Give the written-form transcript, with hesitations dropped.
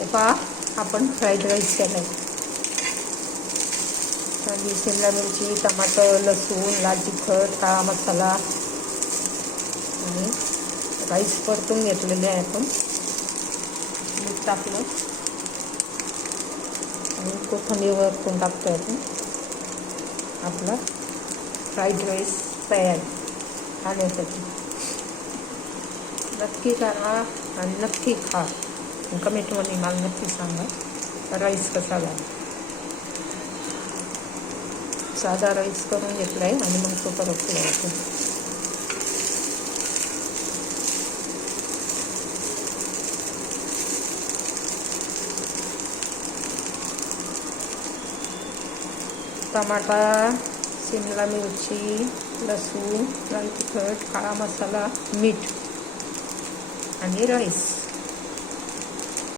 हे पहा, आपण फ्राईड राईस केला आहे. आणि शिमला मिरची, टमाटर, लसूण, लाल तिखट, काळा मसाला आणि राईस परतून घेतलेले आहे. आपण मीठ टाकलं आणि कोथिंबीर वरतून टाकतो. आपण आपला फ्राईड राईस तयार खाण्यासाठी. नक्की करा आणि नक्की खा. कमेंटमध्ये मला नक्की सांगा राईस कसा लागला. साधा राईस करून घेतला आहे आणि मग तो परत लावतो. टमाटा, शिमला मिरची, लसूण, लाल तिखट, काळा मसाला, मीठ आणि राईस.